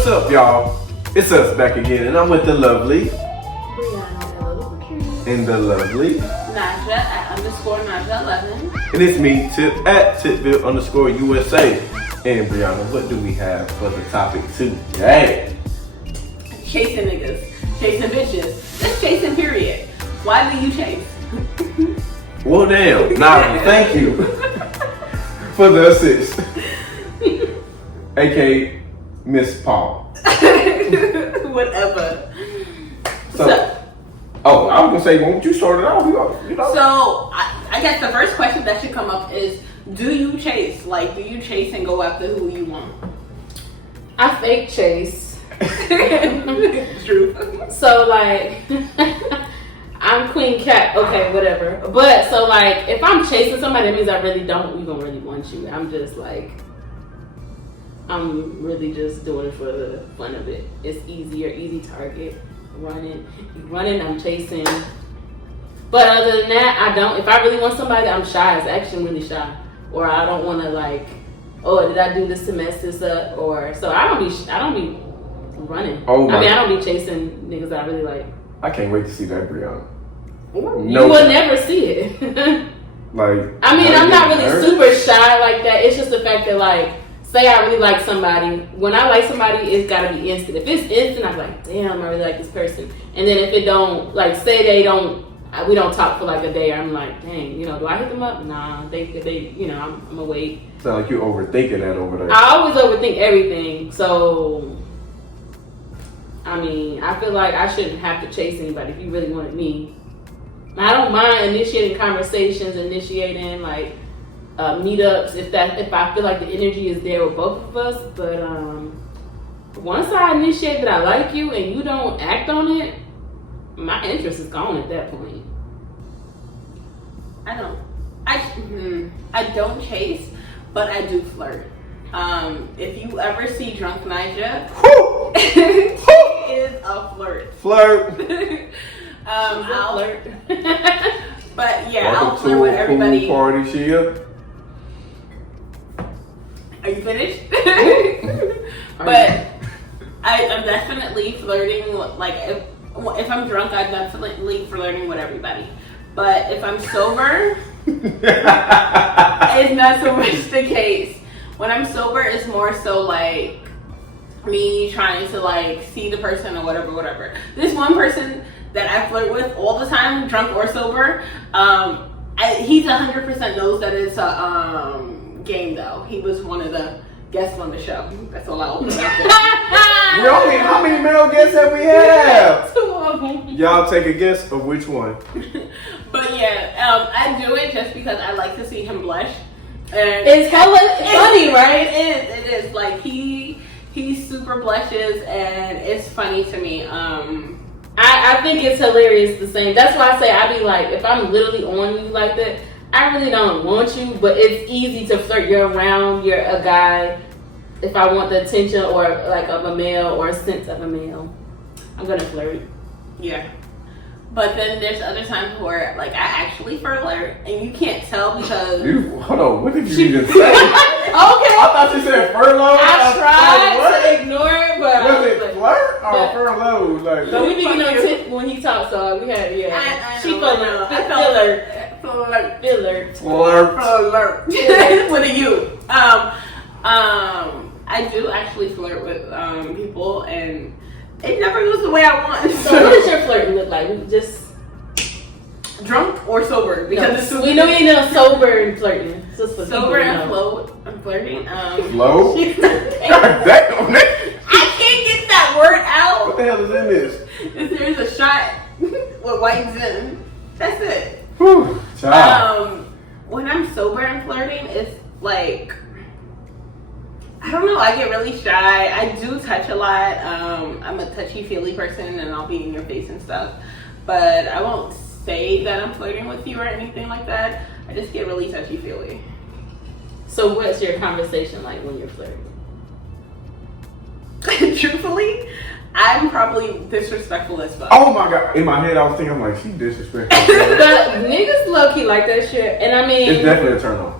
What's up, y'all? It's us back again, and I'm with the lovely Breyonna and the lovely Nyjah at _Nyjah11. and it's me, Tip at Tipville_USA. And Breyonna, what do we have for the topic today? Chasing niggas, chasing bitches, just chasing period. Why do you chase? Well, damn, Nyjah, thank you for the assist, aka Miss Paul. Whatever. So, I was gonna say, won't you start it off? You know. So I guess the first question that should come up is, do you chase? Like, do you chase and go after who you want? I fake chase. True. So like, I'm queen cat. Okay, whatever. But so like, if I'm chasing somebody, that means I really don't even really want you. I'm just like, I'm really just doing it for the fun of it. It's easy target. Running, I'm chasing. But other than that, I don't. If I really want somebody, I'm shy. It's actually really shy. Or I don't want to like, oh, did I do this to mess this up? Or so I don't be running. Oh my. I mean, I don't be chasing niggas that I really like. I can't wait to see that, Breyonna. You will never see it. Like, I mean, I'm not really super shy like that. It's just the fact that like, say I really like somebody. When I like somebody, it's gotta be instant. If it's instant, I'm like, damn, I really like this person. And then if it don't, like, say we don't talk for like a day, I'm like, dang, do I hit them up? Nah, they I'm gonna wait. Sound like you're overthinking that over there. I always overthink everything, so I mean, I feel like I shouldn't have to chase anybody if you really wanted me. I don't mind initiating conversations, initiating like meetups if I feel like the energy is there with both of us. But once I initiate that I like you and you don't act on it, my interest is gone at that point. I don't chase, but I do flirt. If you ever see drunk Nyjah, she is a flirt. I'll flirt. But yeah, I'll flirt with everybody. Pool party, Shia. Are you finished? But I'm definitely flirting. Like if I'm drunk, I'm definitely flirting with everybody. But if I'm sober, it's not so much the case. When I'm sober, it's more so like me trying to like see the person or whatever. This one person that I flirt with all the time, drunk or sober, he's 100% knows that it's a game though. He was one of the guests on the show. That's all I'll put out there. How many male guests have we had? 2 of them. Y'all take a guess of which one. But yeah, I do it just because I like to see him blush. And it's hella funny, right? It is. Like he super blushes and it's funny to me. I think it's hilarious the same. That's why I say I be like, if I'm literally on you like that, I really don't want you, but it's easy to flirt. You're around, you're a guy. If I want the attention or like of a male or a sense of a male, I'm gonna flirt. Yeah. But then there's other times where like I actually flirt and you can't tell because hold on, what did you even say? Okay. I thought you said furlough. I tried to ignore it, but was it flirt or furlough? Like, but we be getting on tip when he talks, so we had she flirt. With a U. I do actually flirt with people and it never goes the way I want. So what does your flirting look like? Just drunk or sober? Because we know you know sober and flirting. Sober and I'm flirting. Flow? I can't get that word out. What the hell is in this? There's a shot with white Zim. That's it. Whew, child. When I'm sober and flirting, it's like, I don't know, I get really shy. I do touch a lot. I'm a touchy-feely person and I'll be in your face and stuff. But I won't say that I'm flirting with you or anything like that. I just get really touchy-feely. So what's your conversation like when you're flirting? Truthfully, I'm probably disrespectful as fuck. Oh my god! In my head, I was thinking, I'm like, she disrespectful. But niggas low key like that shit, and I mean, it's definitely a turn on.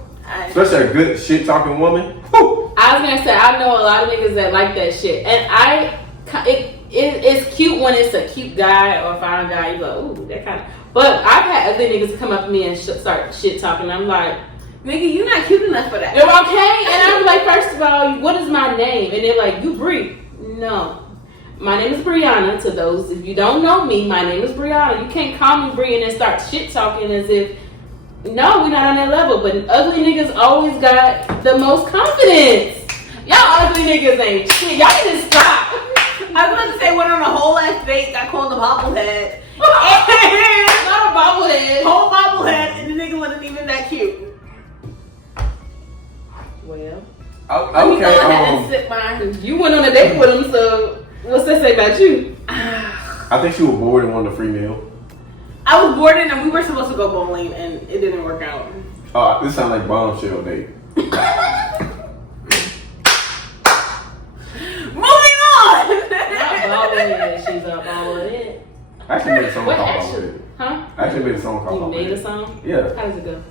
Especially a good shit talking woman. Whew. I I was gonna say I know a lot of niggas that like that shit, and it's cute when it's a cute guy or a fine guy. You go, ooh, that kind of. But I've had other niggas come up to me and start shit talking. I'm like, nigga, you not cute enough for that. they're okay, and I'm like, first of all, what is my name? And they're like, you Bree. No, my name is Breyonna. To those if you don't know me, my name is Breyonna. You can't call me Bree and then start shit talking as if. No, we're not on that level. But ugly niggas always got the most confidence. Y'all ugly niggas ain't shit. Y'all need to stop. I was about to say, went on a whole ass date, got called a bobblehead. Not a bobblehead. Whole bobblehead, and the nigga wasn't even that cute. Well, Let me go ahead and sip mine. you went on a date with him, so what's that say about you? I think she was bored and wanted a free meal. I was bored and we were supposed to go bowling, and it didn't work out. This sounds like bombshell date. Moving on! Not bobblehead. She's a bobblehead. I actually made a song What called actually? Bobblehead. Huh? I actually made a song called You Bobblehead. made a song? Yeah. How does it go?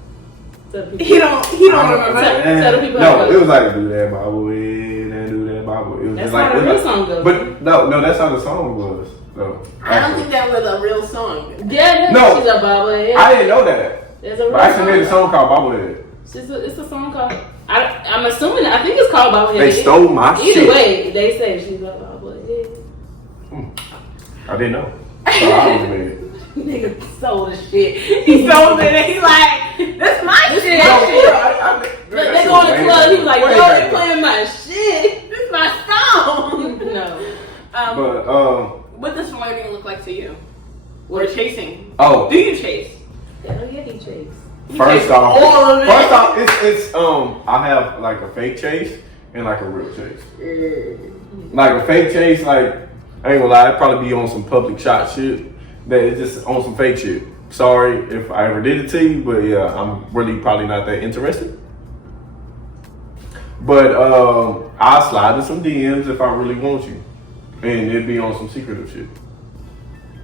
Tell the people. He don't remember. Tell the people how No, it it goes. was like do that bobblehead and do that bobblehead. It was That's just like how the real like, song goes. But no, that's how the song was. So, I don't think that was a real song. Yeah, No. she's a bobblehead. I didn't know that. There's a real But I actually made a song. song called Bobblehead. It's a song called. I'm assuming. I think it's called bobblehead. They stole my Either shit. way, they say she's a bobblehead. I didn't know. So I was made it. Nigga sold the shit. He sold it and he like, that's my This shit. is my No, shit. They go in the club. He was like, yo, they playing my shit. This is my song. No. But What does flirting look like to you? Or chasing? oh, Do you chase? Hell yeah, he chase. first off, all of it. it's I have like a fake chase and like a real chase. Like a fake chase, like I ain't gonna lie, it'd probably be on some public shot shit. That it's just on some fake shit. Sorry if I ever did it to you, but yeah, I'm really probably not that interested. But I'll slide in some DMs if I really want you, and it'd be on some secretive shit.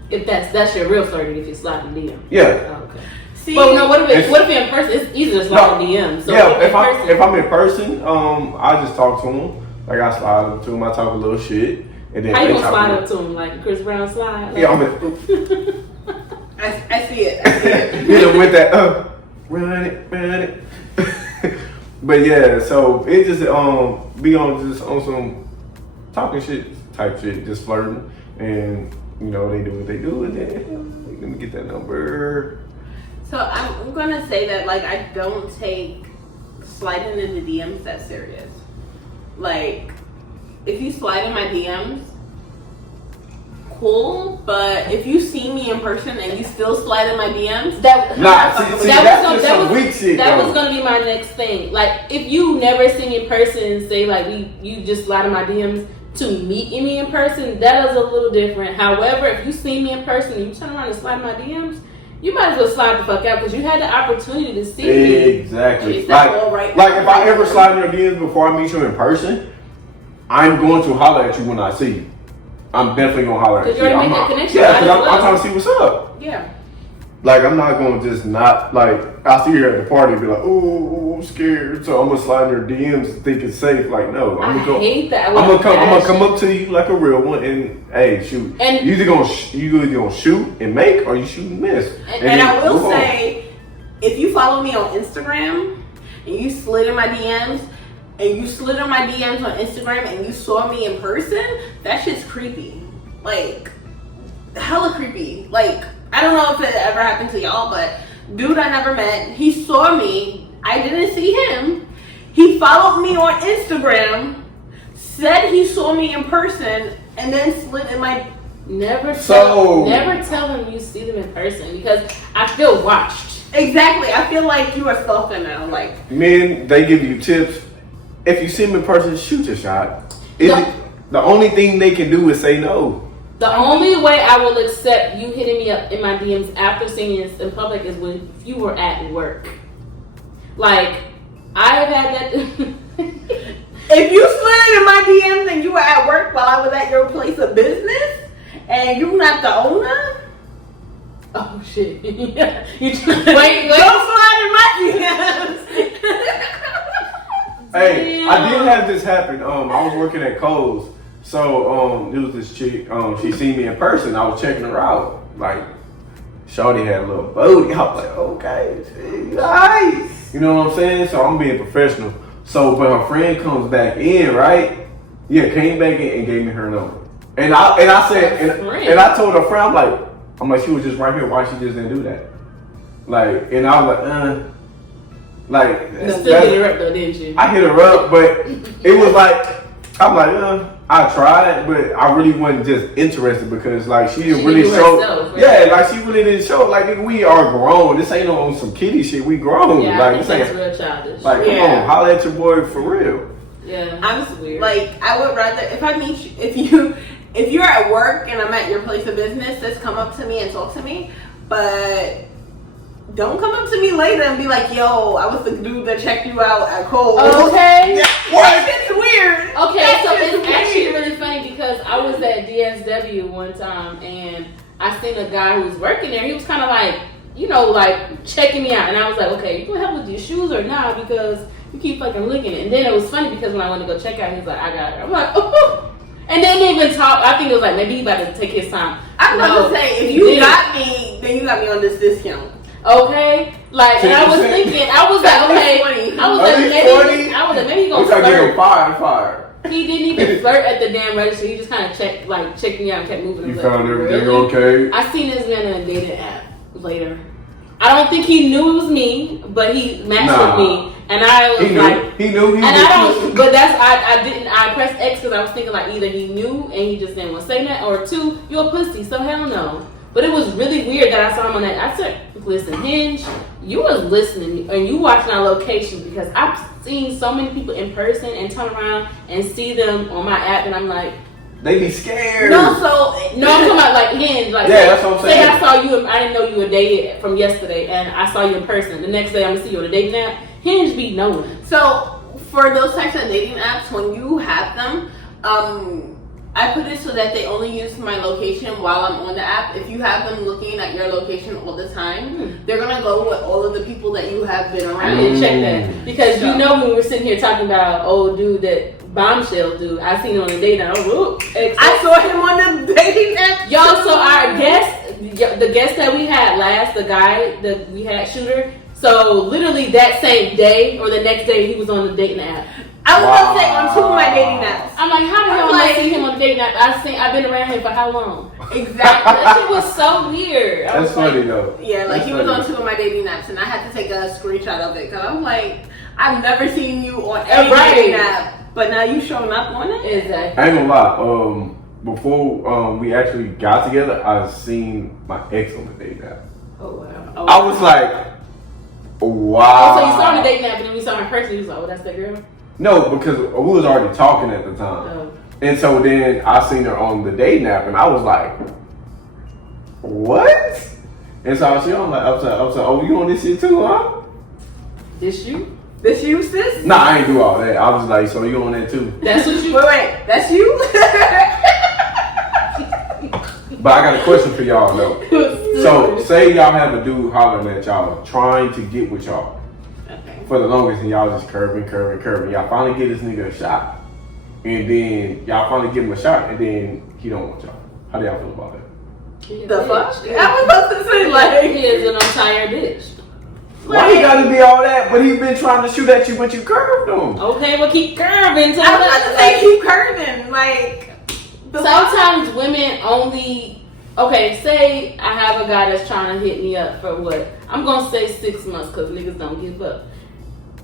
If that's your real story, if you slide the DM. Yeah. Oh, okay. See, But no, what if It's- you're in person? It's easier to slide the DM. So yeah, if I'm in person, I just talk to them. Like I slide up to them, I talk a little shit, and then how you they gonna talk slide a up to him like Chris Brown slide? Like, Yeah, I'm in. I see it. I see it. You know, with that, run it. But yeah, so it just be on some talking shit type shit, just flirting, and you know they do what they do, and then let me get that number. So I'm gonna say that like I don't take sliding in the DMs that serious. Like if you slide in my DMs, cool. But if you see me in person and you still slide in my DMs, that That was gonna be my next thing. Like if you never see me in person and say like you just slide in my DMs to meet me in person, that is a little different. However, if you see me in person and you turn around and slide in my DMs, you might as well slide the fuck out because you had the opportunity to see me. Exactly. Is that all right? Like if I ever slide in your DMs before I meet you in person, I'm going to holler at you when I see you. I'm definitely gonna holler at you. Because you already made that connection. Yeah, Might because as I'm well. trying to see what's up. Yeah. Like I'm not gonna just not like I see you at the party and be like, oh, I'm scared, so I'm gonna slide in your DMs and think it's safe. Like no, I hate that. I'm gonna come up to you like a real one and hey, shoot. And you either gonna shoot and make or you shoot and miss. And I will say, if you follow me on Instagram and you slid in my DMs and you slid in my DMs on Instagram and you saw me in person, that shit's creepy. Like hella creepy. Like I don't know if it ever happened to y'all, but dude I never met, he saw me. I didn't see him. He followed me on Instagram, said he saw me in person, and then slid in my. never tell them you see them in person because I feel watched. Exactly. I feel like you are stalking now. Like men, they give you tips. If you see them in person, shoot your shot. The only thing they can do is say no. The only way I will accept you hitting me up in my DMs after seeing you in public is when you were at work. Like, I have had that. if you slid in my DMs and you were at work while I was at your place of business and you're not the owner. Oh shit. Wait. Don't slide in my DMs. Hey, Hey, I did have this happen. I was working at Kohl's. So there was this chick, she seen me in person. I was checking her out. Like, shorty had a little booty. I was like, okay, nice. You know what I'm saying? So I'm being professional. So, but her friend comes back in, right? Yeah, came back in and gave me her number. And I said, and I told her friend, I'm like, she was just right here. Why she just didn't do that? Like, and I was like, You still hit her up though, didn't you? I hit her up, but it was like, I'm like, I tried, but I really wasn't just interested because like she didn't really show. Herself, right? Yeah, like she really didn't show. Like, nigga, we are grown. This ain't on some kiddie shit. We grown. Yeah, like, I think that's real childish. Like, come on, holla at your boy for real. Yeah, I'm weird. Like, I would rather if I meet you, if you're at work and I'm at your place of business, just come up to me and talk to me, but don't come up to me later and be like, yo, I was the dude that checked you out at Kohl's. Okay. What? It's weird. Okay, so it's actually really funny because I was at DSW one time and I seen a guy who was working there. He was kind of like, you know, like checking me out. And I was like, okay, you gonna help with your shoes or not? Because you keep fucking looking at it. And then it was funny because when I went to go check out, he was like, I got her. I'm like, oh. And they didn't even talk. I think it was like, maybe he about to take his time. I'm about to say, if you got me, then you got me on this discount. Okay, like, and I was thinking, I was like, okay, I was like, maybe he gonna flirt. Fire. He didn't even flirt at the damn register. He just kind of checked me out and kept moving. You found everything okay? I seen this man in a dating app later. I don't think he knew it was me, but he matched with me, and I was he knew. And I don't, but I pressed X because I was thinking like either he knew and he just didn't want to say that, or two, you're a pussy, so hell no. But it was really weird that I saw him on that. I said, listen, Hinge, you was listening and you watching our location because I've seen so many people in person and turn around and see them on my app and I'm like, they be scared. No, I'm talking about like Hinge. Like, yeah, that's what I'm saying. Say I saw you, I didn't know you were dated from yesterday and I saw you in person. The next day I'm gonna see you on a dating app. Hinge be knowing. So for those types of dating apps, when you have them, I put it so that they only use my location while I'm on the app. If you have them looking at your location all the time, they're gonna go with all of the people that you have been around. I didn't check that because you know when we were sitting here talking about old dude that bombshell dude, I seen him on a date and I saw him on the dating app. Y'all, so our guest, the guest that we had last, the guy that we had shooter. So literally that same day or the next day he was on the dating app. I was about to say on two of my dating apps. I'm like, how the hell am I seeing him on the dating app? I've been around him for how long? Exactly. That shit was so weird. That's funny though. Yeah, like he was on two of my dating apps and I had to take a screenshot of it because I'm like, I've never seen you on any dating app, but now you showing up on it? Exactly. I ain't gonna lie. Before we actually got together, I seen my ex on the dating app. Oh wow. I was like, wow. Oh, so you saw her on the dating app and then we saw her in person. You was like, oh, that's that girl. No, because we was already talking at the time. Oh. And so then I seen her on the dating app and I was like, what? And so I was like, oh, you on this shit too, huh? This you? This you, sis? Nah, I ain't do all that. I was like, so you on that too? That's what you... Wait, that's you? But I got a question for y'all though. So say y'all have a dude hollering at y'all, trying to get with y'all. For the longest, and y'all just curving. Y'all finally get this nigga a shot. And then y'all finally give him a shot, and then he don't want y'all. How do y'all feel about that? The fuck? I was about to say, like... He is an untired bitch. Why he gotta be all that? But he been trying to shoot at you, but you curved him. Okay, well keep curving. I was about to say keep curving. Like... Sometimes women only... Okay, say I have a guy that's trying to hit me up for what? I'm gonna say 6 months, because niggas don't give up.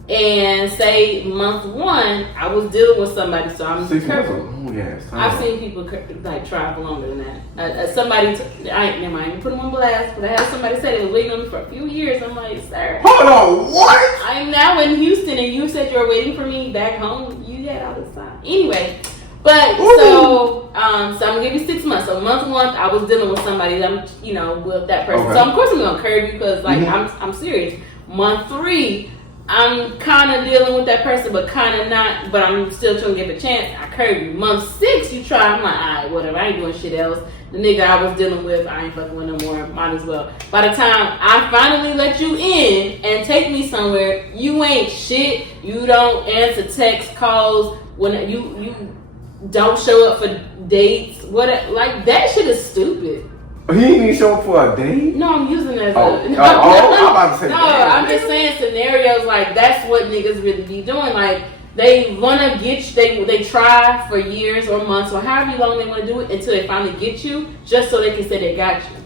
And say month one, I was dealing with somebody, so I'm 6 months. curving. Oh yes. I've seen people like try for longer than that. I ain't never mind put them on blast, but I had somebody say they were waiting on me for a few years. I'm like, sir, hold on, what? I'm now in Houston, and you said you were waiting for me back home. You had all this time, anyway. But so I'm gonna give you 6 months. So month one, I was dealing with somebody that I'm, with that person. Okay. So of course I'm gonna curve you because like I'm serious. Month three. I'm kind of dealing with that person, but kind of not. But I'm still trying to give a chance. I curve you. Month 6, you try. I'm like, alright, whatever. I ain't doing shit else. The nigga I was dealing with, I ain't fucking with no more. Might as well. By the time I finally let you in and take me somewhere, you ain't shit. You don't answer text calls. When you don't show up for dates. What like that shit is stupid. He didn't even show up for a date? No, I'm using it as I'm about to say no, that. I'm just saying scenarios like that's what niggas really be doing. Like they wanna get you, they try for years or months or however long they wanna do it until they finally get you, just so they can say they got you.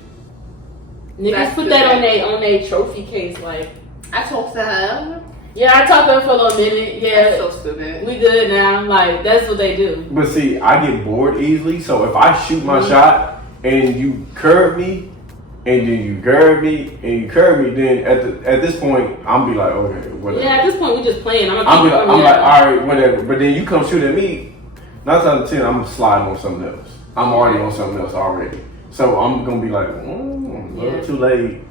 Niggas That's put that on their trophy case. Like I talked to her. yeah, I talked to her for a little minute. Yeah, That's so stupid. we good now. Like that's what they do. But see, I get bored easily, so if I shoot my shot and you curve me, and then you curve me, and you curve me, then at this point, I'm be like, okay, whatever. Yeah, at this point we just playing. I'm I'm like, all right, whatever. But then you come shoot at me, 9 times out of 10, I'm sliding on something else. I'm already on something else already. So I'm gonna be like, a little too late.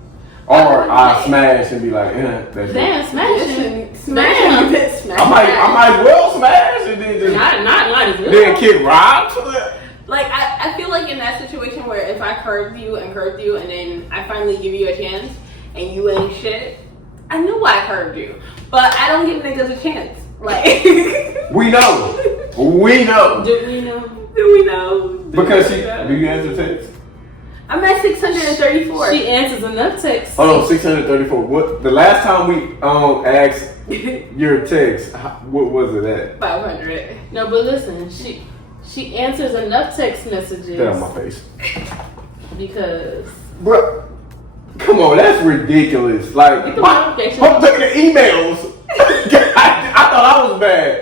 Or I smash and be like, that's it. Damn, smashing. Smash. I might well smash and then just Not as well. then kick Rob to it. Like I feel like in that situation where if I curved you and then I finally give you a chance and you ain't shit, I knew I curved you, but I don't give niggas a chance. Like We know. Do we know? Do we know? Because do you answer text? I'm at 634. She answers enough texts. Oh no, 634. What the last time we asked your text, what was it at? 500. No, but listen, she answers enough text messages. Get out of my face. Because Bro, come on, that's ridiculous. Like get the notification. I'm taking the emails. I thought I was bad.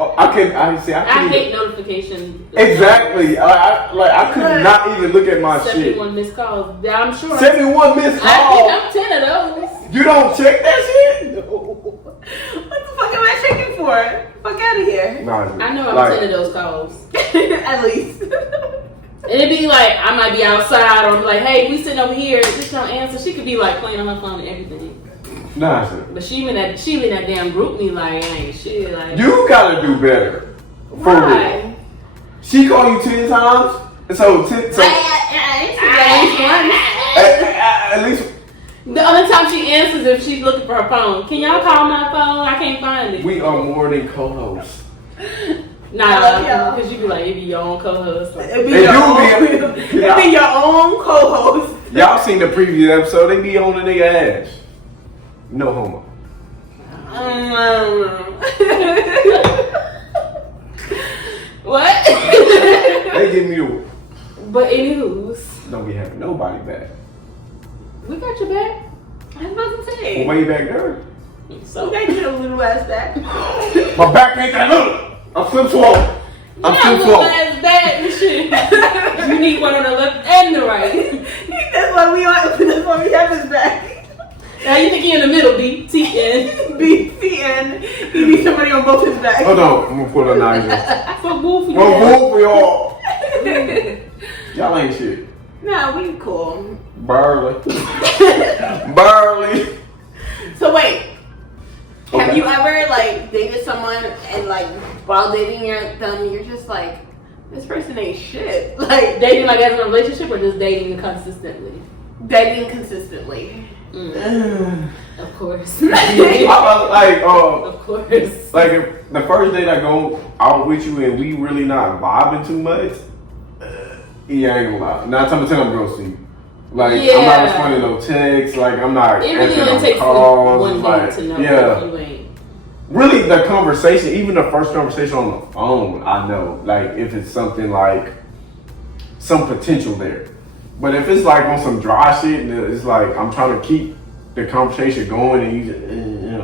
I hate notifications. Exactly. I could not even look at my 71 shit. missed calls. I'm sure. 71 missed calls. I'm 10 of those. You don't check that shit? What the fuck am I checking for? Fuck out of here. Nah, I know I'm 10 of those calls. At least. And it'd be like, I might be outside or be like, hey, we sitting over here. Just don't answer. She could be like playing on her phone and everything. Nah, But she in that damn group me like, ain't shit. Like, you gotta do better. For Why? real. She called you 10 times? So at least the other time she answers if she's looking for her phone. Can y'all call my phone? I can't find it. we are more than co-hosts. Nah, because you be like, it be your own co-host. Like, It be your own co-host. Y'all seen the previous episode, they be on the nigga ass. No homo. What? They give me the But anywho's, don't be having nobody back. we got your back. I was about to say. Way back there. So Okay, get a little ass back. My back ain't that little. I'm flip swole. I'm yeah, flip little swole. ass back and shit. You need one on the left and the right. That's why we have his back. Now you think he in the middle, BTN. BTN. He needs somebody on both his backs. Hold on, I'm gonna pull a Nyjah. For goofy. For y'all. Y'all ain't shit. Nah, we cool. Barley. Barley. So wait. Have Okay. you ever like dated someone and like while dating them you're just like, this person ain't shit. Like Dating like as a relationship or just dating consistently? dating consistently. Of course. Of Of course. like if the first date I go out with you and we really not vibing too much, yeah, I ain't gonna lie. 9 times out of 10 I'm ghosting you. Like I'm not responding to no texts. Like I'm not It really answering only no takes calls. one Like date to know yeah. that you ain't. Really, the conversation, even the first conversation on the phone, I know, like, if it's something like, some potential there. But if it's like on some dry shit, and it's like, I'm trying to keep the conversation going, and you just,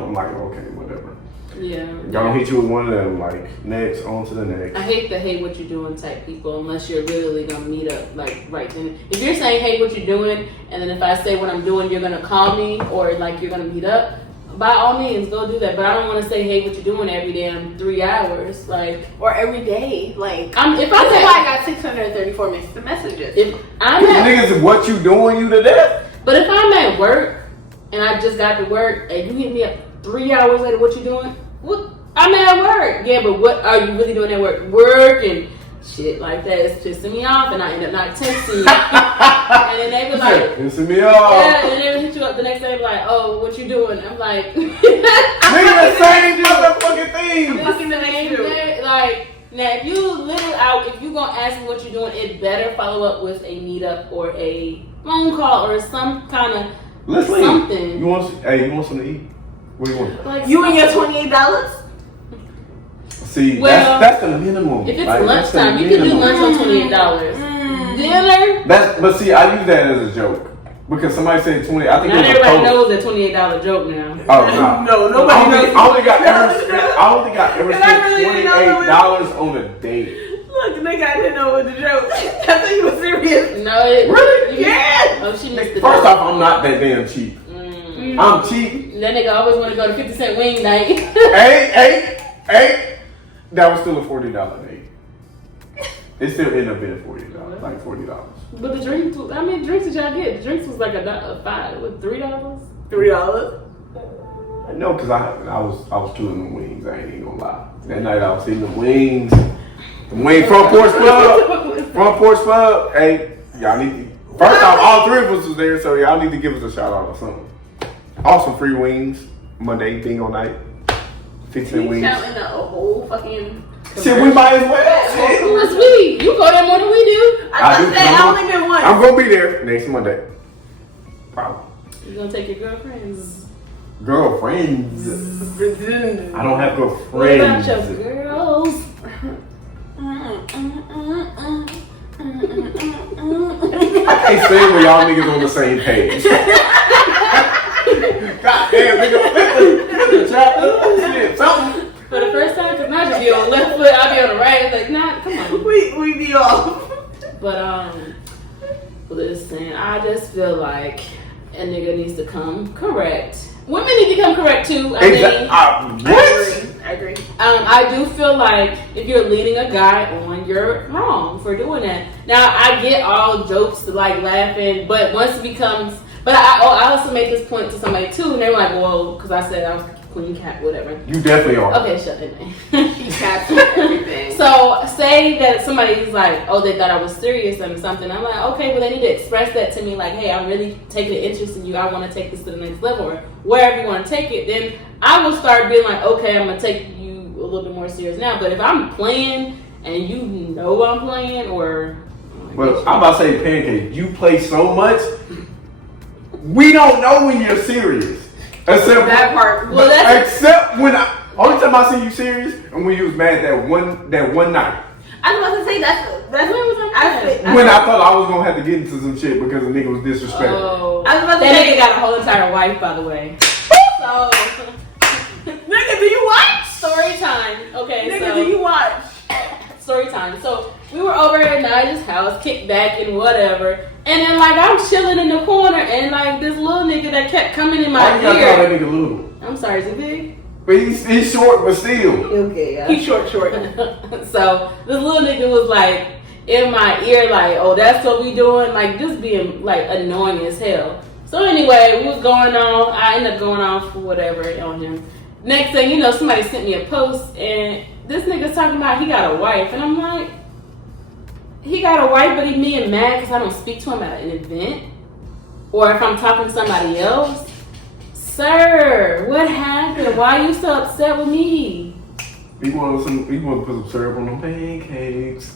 I'm like, okay, whatever. Yeah. Gonna hit you with one of them, like, next, on to the next. I hate the hate what you're doing type people unless you're really gonna meet up like right then. If you're saying hate what you're doing, and then if I say what I'm doing, you're gonna call me or like you're gonna meet up, by all means go do that. But I don't want to say hate what you're doing every damn 3 hours, like Or every day. Like if that's why I got 634 missed messages. if I'm These at, niggas, what you doing you to death? but if I'm at work and I just got to work and you hit me up 3 hours later, what you doing? What? I'm at work. Yeah, but what are you really doing at work? Work and shit like that is pissing me off, and I end up not texting you. And then they be like, pissing me off. Yeah, and then they hit you up the next day, like, oh, what you doing? I'm like, nigga, the same motherfucking thing. Fucking the next day, like, now if you literally out, if you gonna ask me what you're doing, it better follow up with a meetup or a phone call or some kind of something. You want something to eat? What do you want? Like, you and your $28? See, well, that's the minimum. If it's lunchtime, you can do lunch on $28. Dinner. But see, I use that as a joke because somebody said 20. I think not it was everybody knows that $28 joke now. Oh no, no, nobody knows. I don't think I ever spent $28 on a date. Look, nigga, I didn't know it was a joke. I thought you were serious. No, really? Yeah. Oh, she missed it. First off, I'm not that damn cheap. I'm cheap. That nigga always want to go to 50-cent wing night. Hey. That was still a $40 date. It still ended up being $40, like $40. But the drinks, how many drinks did y'all get? The drinks was like a $5, with $3? $3? No, because I was killing the wings. I ain't even gonna lie. That night I was eating the wings. The wing front porch club. Hey, y'all need to, first off, all three of us was there, so y'all need to give us a shout out or something. Also free wings, Monday, bingo night. 15 wings. Counting a whole fucking. Shit, we might as well. Who was we? You go there more than we do. I only been once. I'm gonna be there next Monday. Probably. You gonna take your girlfriends? Girlfriends. I don't have girlfriends. What about your girls? I can't stand when y'all niggas on the same page. God damn, nigga, flip the chapter. Shit, something. For the first time, because Nyjah be on the left foot, I'll be on the right. It's like, nah, come on. We be off. But, listen, I just feel like a nigga needs to come correct. Women need to come correct too. I agree. I do feel like if you're leading a guy on, you're wrong for doing that. Now, I get all jokes to like laughing, but once it becomes, but I also made this point to somebody too, and they were like, well, because I said I was queen cat, whatever. You definitely are. Okay, shut it down. She caps everything. So say that somebody's like, oh, they thought I was serious and something. I'm like, okay, well, they need to express that to me. Like, hey, I'm really taking an interest in you. I want to take this to the next level, or wherever you want to take it. Then I will start being like, okay, I'm gonna take you a little bit more serious now. But if I'm playing and you know I'm playing, or well, I'm about to say, Pancakes, you play so much, we don't know when you're serious. Except that part. Well, except when only time I see you serious and when you was mad that one night. I was about to say that's when was when I thought I was gonna have to get into some shit because the nigga was disrespectful. Oh, I was about to that say nigga got a whole entire wife, by the way. So, nigga, do you watch? Story time. Okay, Nigga, do you watch? Story time. So we were over at Nyjah's house, kicked back and whatever. And then like I'm chilling in the corner and like this little nigga that kept coming in my Why you gotta ear. call that nigga little? I'm sorry, is he big? But he's short, but still. Okay, yeah. He's short. So this little nigga was like in my ear, like, oh, that's what we doing, like just being like annoying as hell. So anyway, we was going on. I ended up going on for whatever on him. Next thing you know, somebody sent me a post and this nigga's talking about he got a wife, and I'm like, he got a wife, but he being mad because I don't speak to him at an event, or if I'm talking to somebody else. Sir, what happened? Why are you so upset with me? He want to put some syrup on them pancakes.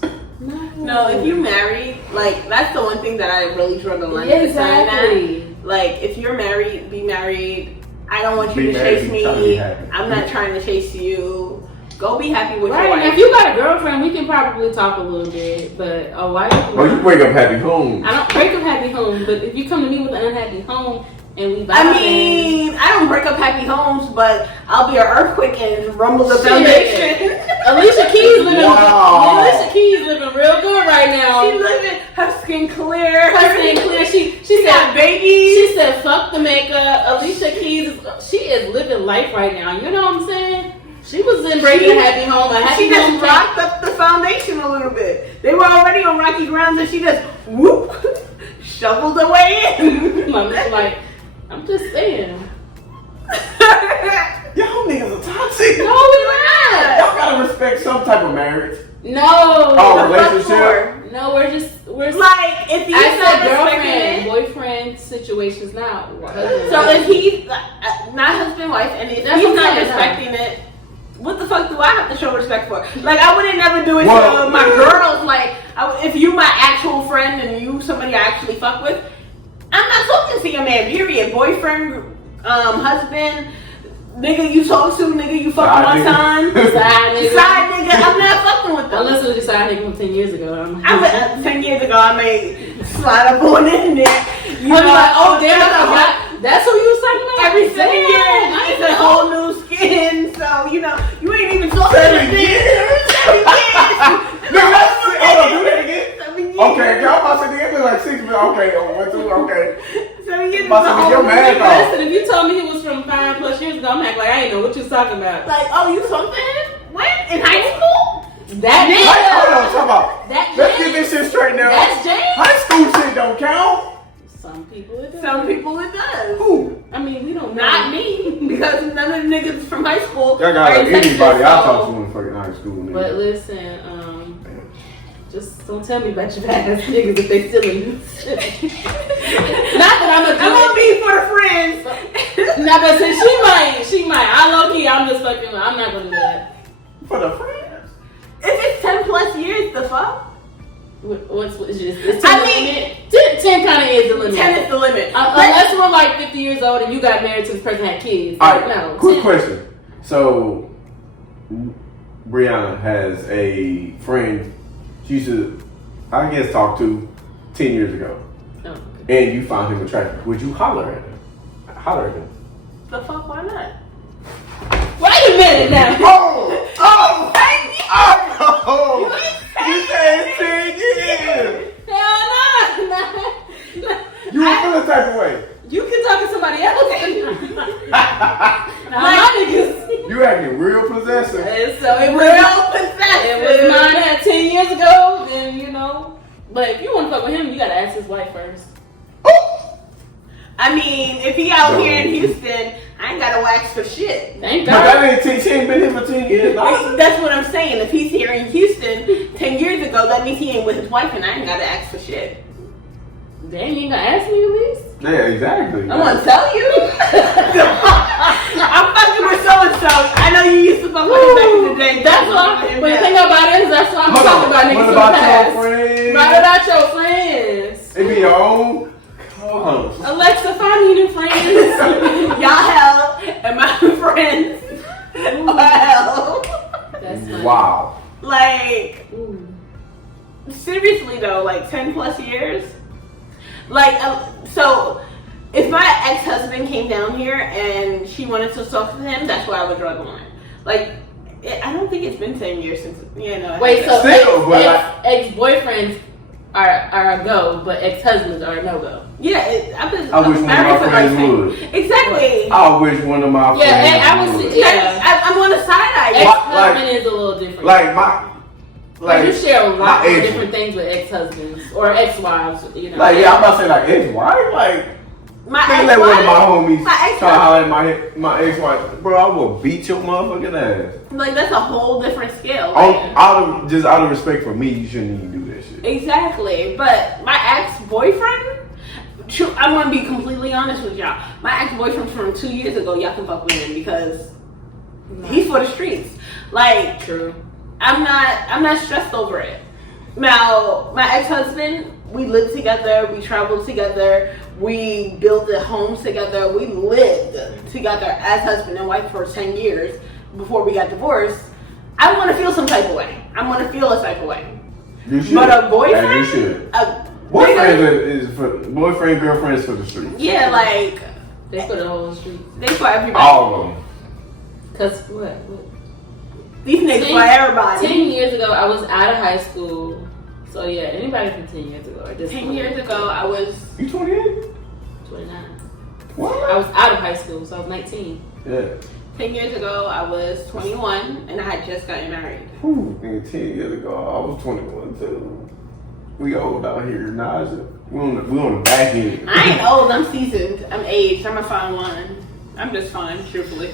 No, if you married, like that's the one thing that I really struggle on. Exactly. Like if you're married, be married. I don't want you Be to married, chase be me. trying to be happy. I'm not trying to chase you. Go be happy with your Right. wife. If you got a girlfriend, we can probably talk a little bit, but a wife. Oh, you wake up happy home. I don't break up happy home, but if you come to me with an unhappy home and we I mean, I don't break up happy homes, but I'll be an earthquake and rumble the Shit. foundation. Alicia Keys living. Wow. Alicia Keys living real good right now. She living her skin clear. Her skin clear. She got said, babies. she said, fuck the makeup. Alicia Keys, she is living life right now. You know what I'm saying? She was in breaking a happy home. A happy She just home rocked up the foundation a little bit. They were already on rocky grounds, and she just whoop shoveled her way in. I'm just saying. Y'all niggas are toxic. No, we're not. Y'all gotta respect some type of marriage. No. Oh, relationship. No, we're like if you I said not girlfriend, boyfriend situations now. So if he's not husband, wife, and if he's not respecting it, what the fuck do I have to show respect for? Like I wouldn't never do it to my girls. Like if you my actual friend and you somebody I actually fuck with, I'm not talking to your man. Period. Boyfriend, husband. Nigga you talk to, nigga you fuck one time. Side nigga, I'm not fucking with them. Unless it was your side nigga from 10 years ago. 10 years ago, I may slide up on in there. You know, like, oh damn, I forgot. That's who you was talking about? Every 7 years, it's a whole new skin. So, you know, you ain't even talking to 7 years. 7 years. Hold on, do that again. 7 years. Okay, y'all about to say the like 6 minutes. Okay, 1, 2, okay. 7 years. Listen, if you told me he was from 5+ years ago, I'm acting like I ain't know what you was talking about. Like, oh, you something? When? In high school? That nigga. Hold on, talk about. Let's get this shit straight now. That's James. High school shit don't count. Some people it does. Some people it does. Who? I mean, we don't know. Not me, because none of the niggas from high school. Y'all got like anybody I talk to in fucking high school. Nigga. But listen, just don't tell me about your past niggas if they still in you. Not that I'm gonna be for the friends. Nah, but since she might. I low key, I'm just fucking. I'm not gonna do that. For the friends. If it's 10+ years, the fuck? What's is 10 the limit? 10 kind of is the limit. 10 is the limit. Unless we're like 50 years old and you got married to this person had kids. All right, no. quick question. So, Breyonna has a friend she used to, I guess, talk to 10 years ago. Oh, okay. And you found him attractive. Would you holler at him? Holler at him. The fuck, why not? Wait a minute now. You said 10 years. Hell no. You would feel the type of way. You can talk to somebody else. My niggas. You acting real possessive. And so it was mine at 10 years ago, then you know. But if you want to fuck with him, you gotta ask his wife first. I mean, if he out here in Houston, I ain't gotta wax for shit. Thank But God. that ain't 10, she ain't been here for 10 years. That's what I'm saying. If he's here in Houston 10 years ago, that means he ain't with his wife and I ain't gotta ask for shit. Dang, you gonna ask me at least? Yeah, exactly. I'm gonna tell you. I'm fucking with so-and-so. I know you used to fuck with him back in the day. That's why. But the thing about it is that's why I'm talking about niggas What from the about past. your friends? What about your friends? It be your own co-host. Alexa, find me new friends. Y'all hell and my friends are hell. That's funny. Wow. Like, Ooh. seriously though, like 10+ years. Like, so if my ex-husband came down here and she wanted to talk to him, that's where I would draw the line. Like, I don't think it's been 10 years since, you know. Wait, so Still, ex-boyfriends are a go, but ex-husbands are a no-go. Yeah, I wish one of my friends would. Exactly. I wish one of my friends I'm on the side eye. Ex-husband is a little different. Like you share a lot of ex- different things with ex-husbands or ex-wives, you know. Like, yeah, I'm about to say, like, ex-wife? Like, can't let one of my homies try to holler at my ex-wife. Bro, I will beat your motherfucking ass. Like, that's a whole different scale. Like, Out of respect for me, you shouldn't even do that shit. Exactly. But my ex-boyfriend, I'm going to be completely honest with y'all. My ex-boyfriend from 2 years ago, y'all can fuck with him because he's for the streets. Like, True. I'm not stressed over it. Now, my ex-husband, we lived together, we traveled together, we built homes together, we lived together as husband and wife for 10 years before we got divorced. I want to feel some type of way. I want to feel a type of way. You should. But a boyfriend? Yeah, you should. Boyfriend, girlfriend is for the streets. Yeah, like. They for the whole street. They for everybody. All of them. Cause what? These niggas for everybody. 10 years ago, I was out of high school. So yeah, anybody from 10 years ago. 10 years ago, I was. You 28? 29. What? I was out of high school, so I was 19. Yeah. 10 years ago, I was 21, and I had just gotten married. Whew, nigga, 10 years ago, I was 21 too. We old out here, Nyjah. We on the back end. I ain't old, I'm seasoned. I'm aged. I'm a fine wine. I'm just fine, truthfully.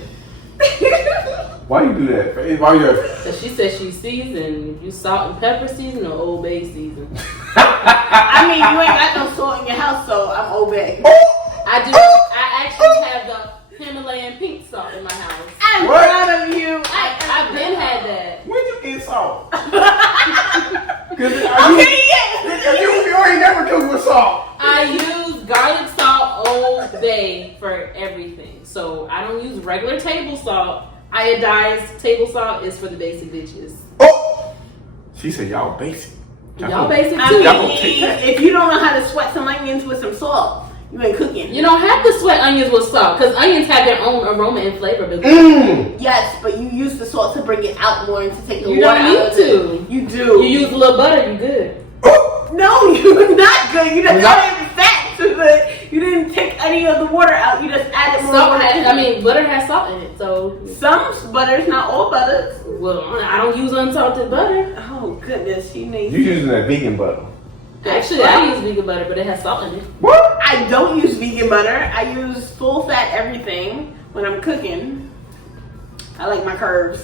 Why you do that? Why you? So she said she seasoned. You salt and pepper season or Old Bay season? I mean, you ain't got no salt in your house, so I'm Old Bay. I do. I actually have the Himalayan pink salt in my house. I'm proud of you. I've been had that. Where'd you get salt? I'm getting it. You ain't never cooked with salt. I use garlic salt Old Bay for everything. So I don't use regular table salt. Iodized table salt is for the basic bitches. Oh! She said y'all basic. Y'all basic too. I Y'all gonna take that? mean, if you don't know how to sweat some onions with some salt, you ain't cooking. You don't have to sweat onions with salt because onions have their own aroma and flavor. Yes, but you use the salt to bring it out more and to take the You water don't out need of to. it. You do. You use a little butter, you good. No, you're not good. You just added fat to the. You didn't take any of the water out. You just added more Salt water. I mean, butter has salt in it, so. Some butters, not all butters. Well, I don't use unsalted butter. Oh goodness, you need. You using that vegan butter? Actually, I use vegan butter, but it has salt in it. What? I don't use vegan butter. I use full fat everything when I'm cooking. I like my curves.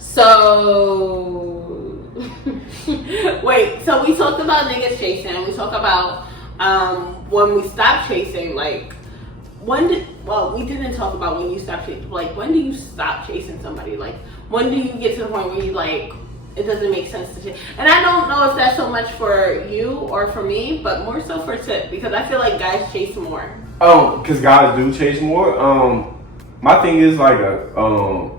So wait, so we talked about niggas chasing. We talked about when we stopped chasing. Like we didn't talk about when you stop chasing. Like when do you stop chasing somebody? Like when do you get to the point where you like it doesn't make sense to chase? And I don't know if that's so much for you or for me, but more so for Tip because I feel like guys chase more. Because guys do chase more. My thing is like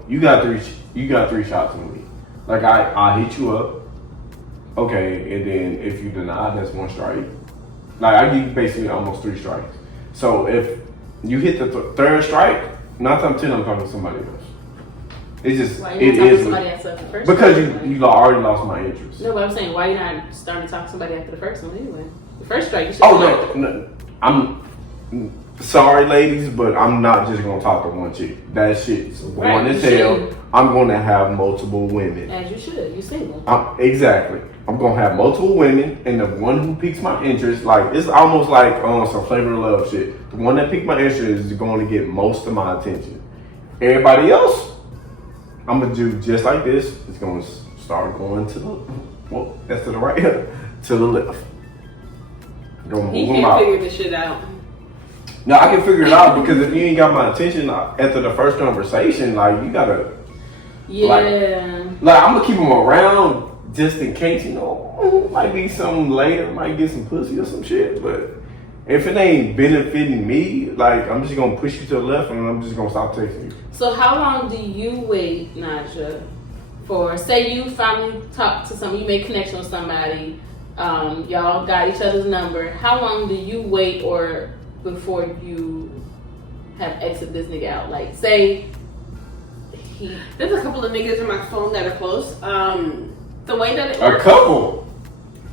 you got three shots on me. Like I hit you up, okay, and then if you deny, that's one strike. Like I give you basically almost 3 strikes. So if you hit the third strike, 9 times 10 I'm talking to somebody else. It's just Why you it not talking to is somebody after the first because one? you already lost my interest. No, but I'm saying why you not starting to talk to somebody after the first one anyway? The first strike, you should. Oh no, I'm sorry, ladies, but I'm not just gonna talk to one chick. That shit's boring as hell. I'm gonna have multiple women. As you should. You single. Exactly. I'm gonna have multiple women, and the one who piques my interest, like it's almost like some Flavor of Love shit. The one that piques my interest is going to get most of my attention. Everybody else, I'm gonna do just like this. It's gonna start going to the that's to the right, to the left. Gonna He move them can't out. figure this shit out. No, I can figure it out because if you ain't got my attention after the first conversation, like you gotta. Yeah. Like I'm gonna keep them around just in case, might be something later, might get some pussy or some shit. But if it ain't benefiting me, like I'm just gonna push you to the left and I'm just gonna stop texting you. So how long do you wait, Nyjah, for say you finally talk to somebody, you make connection with somebody, y'all got each other's number. How long do you wait or before you have exit this nigga out? Like say There's a couple of niggas in my phone that are close. The way that it A works, couple.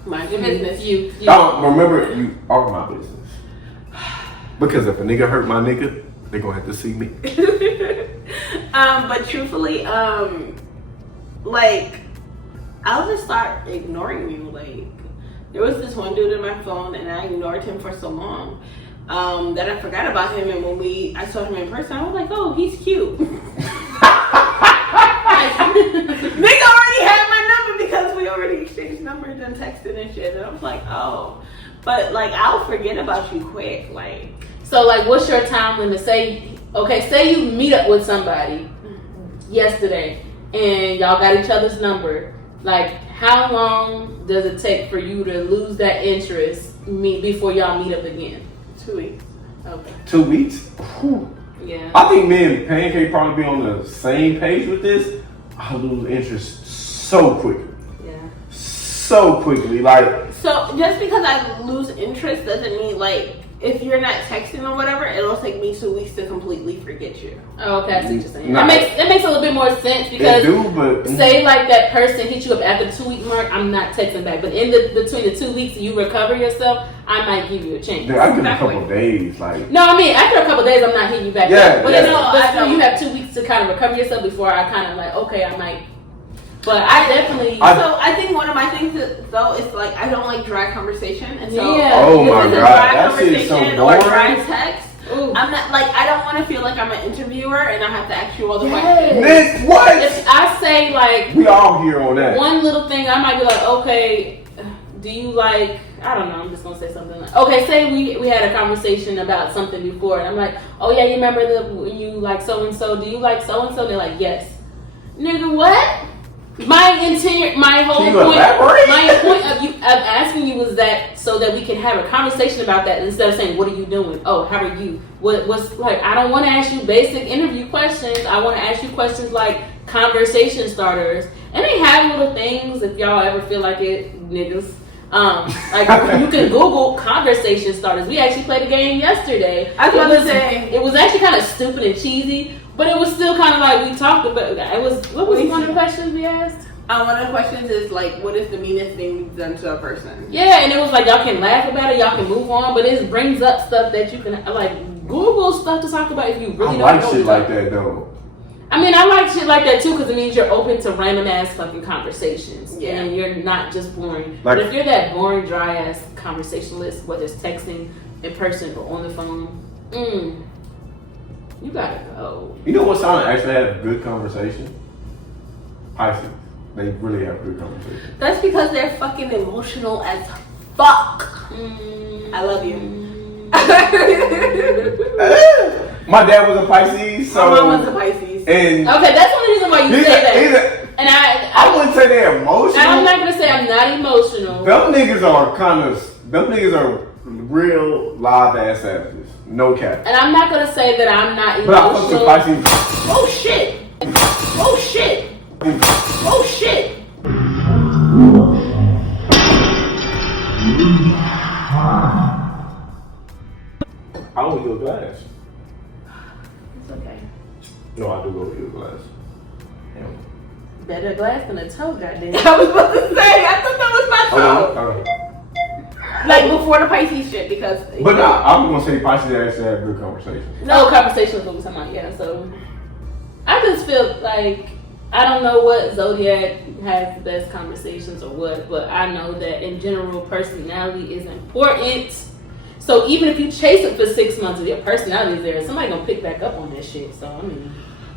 mind your business. You Remember, you are my business. Because if a nigga hurt my nigga, they gonna have to see me. But truthfully, like I'll just start ignoring you. Like there was this one dude in my phone, and I ignored him for so long that I forgot about him. And when I saw him in person, I was like, "Oh, he's cute." Nigga already had my number because we already exchanged numbers and texted and shit. And I was like, "Oh," but like I'll forget about you quick. Like so like what's your time limit? Say you meet up with somebody yesterday and y'all got each other's number. Like how long does it take for you to lose that interest before y'all meet up again? 2 weeks. Okay. 2 weeks? Whew. Yeah. I think me and Pancake probably be on the same page with this. I lose interest so quickly. Yeah. So quickly. Like, So just because I lose interest doesn't mean like if you're not texting or whatever, it'll take me 2 weeks to completely forget you. Oh, okay, I see what you're saying. Nah. That makes a little bit more sense because but say like that person hit you up after the 2 week mark, I'm not texting back. But between the 2 weeks you recover yourself, I might give you a chance. I give it a couple of days. Like, No, I mean after a couple of days I'm not hitting you back. Yeah, But yeah. no, I know. you have 2 weeks to kind of recover yourself before I kind of like, okay, I might But I definitely. So I think one of my things though is like I don't like dry conversation, and so oh my if it's a God, dry that shit is so conversation or boring. dry text, Ooh. I'm not like I don't want to feel like I'm an interviewer and I have to ask you all the questions. Nick, what? If I say like We all here on that. one little thing, I might be like, okay, do you like? I don't know. I'm just gonna say something like, okay, say we had a conversation about something before, and I'm like, oh yeah, you remember you like so and so? Do you like so and so? They're like, yes. Nigga, what? My whole Can you point, elaborate? my point of asking you was that so that we can have a conversation about that instead of saying, what are you doing? Oh, how are you? What's like? I don't want to ask you basic interview questions. I want to ask you questions like conversation starters. And they have little things if y'all ever feel like it, niggas. Like you can Google conversation starters. We actually played a game yesterday. I was about to say it was actually kind of stupid and cheesy, but it was still kind of like we talked about. It was what was one of the questions we asked? One of the questions is like, what is the meanest thing you've done to a person? Yeah, and it was like y'all can laugh about it, y'all can move on, but it brings up stuff that you can like Google stuff to talk about if you really I don't like know shit stuff. like that though. I mean, I like shit like that too because it means you're open to random ass fucking conversations. Yeah. And you're not just boring. Like- But if you're that boring, dry ass conversationalist, whether it's texting, in person, or on the phone, you gotta go. You know what sign actually have good conversation? Pisces. They really have good conversation. That's because they're fucking emotional as fuck. I love you. My dad was a Pisces, so My mom was a Pisces. and Okay, that's the only reason why you say that. And I wouldn't say they're emotional. I'm not gonna say I'm not emotional. Them niggas are real live ass savages. No cap. And I'm not gonna say that I'm not But I fuck with emotional. Pisces. Oh shit! Oh shit! Oh shit! I don't go glass. It's okay. No, I do go to glass. Damn. Better glass than a toe, goddamn. I was about to say, I thought that was my Hold fault. on. Like before the Pisces shit, because. But nah, I'm gonna say Pisces actually have good conversation. No conversation with what we're talking about, yeah. So I just feel like I don't know what zodiac has the best conversations or what, but I know that in general personality is important. So even if you chase it for 6 months, if your personality is there, somebody gonna pick back up on that shit. So I mean,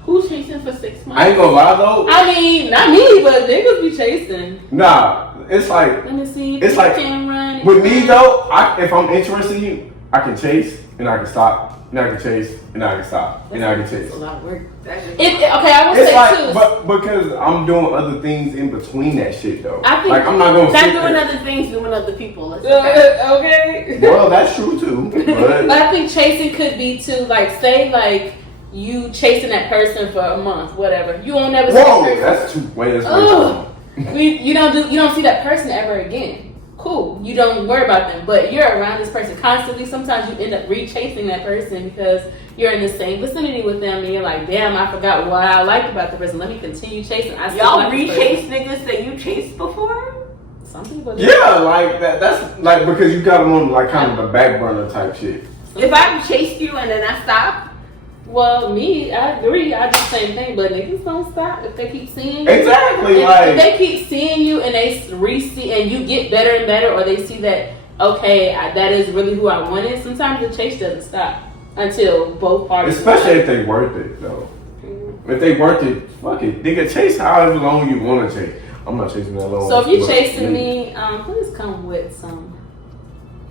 Who's chasing for 6 months? I ain't gonna lie though. I mean, not me, but niggas be chasing. Nah, it's like Let me see. It's like- can run. with me though. If I'm interested in you, I can chase and I can stop, and I can chase and I can stop, and I can chase. That's a lot of work. That's just- Okay, I will It's say like, too. but because I'm doing other things in between that shit though. I think like I'm not gonna Stop sit doing there. other things, doing other people. It's okay. Okay. Well, that's true too. But But I think chasing could be too, like, say, like, you chasing that person for a month, whatever. You won't never see whoa, that person. that's too way. That's way too Ugh. long. You don't see that person ever again. Cool. You don't worry about them, but you're around this person constantly. Sometimes you end up re-chasing that person because you're in the same vicinity with them, and you're like, damn, I forgot what I liked about the person. Let me continue chasing. I still Y'all like this re-chase person. niggas that you chased before? Some people do. Yeah, like that. That's like because you got them on like kind of the back burner type shit. If I chased you and then I stopped, Well, me, I agree. I do the same thing, but niggas don't stop if they keep seeing you. Exactly, If like they keep seeing you and they re-see and you get better and better, or they see that okay, that is really who I wanted. Sometimes the chase doesn't stop until both parties. especially if they worth it though. If they worth it, fuck it. They can chase however long you want to chase. I'm not chasing that long. So if you're but- chasing me, please come with some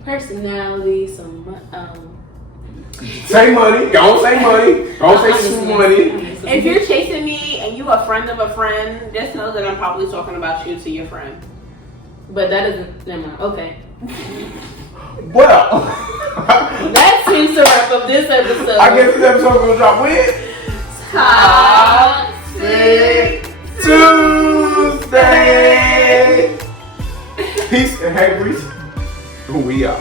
personality, some say money. Don't say money. Don't say some money. if you're chasing me and you a friend of a friend, just know that I'm probably talking about you to your friend. But that isn't. Never mind. Okay. Well, That seems to wrap up this episode. I guess this episode gonna drop with Toxic Tuesday. Peace and hey, Reese. We out.